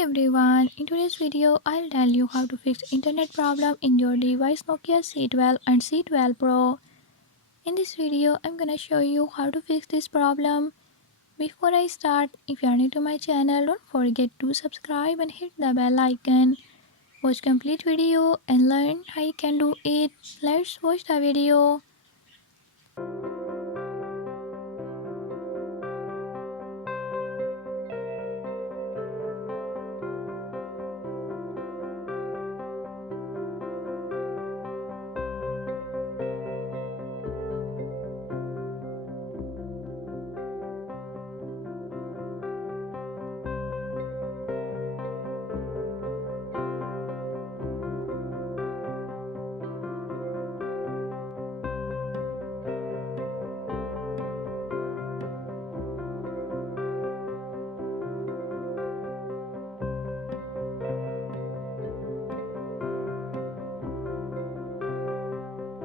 Hey everyone, in today's video I'll tell you how to fix internet problem in your device Nokia C12 and C12 Pro. In this video I'm gonna show you how to fix this problem. Before I start, if you are new to my channel, don't forget to subscribe and hit the bell icon. Watch complete video and learn how you can do it. Let's watch the video.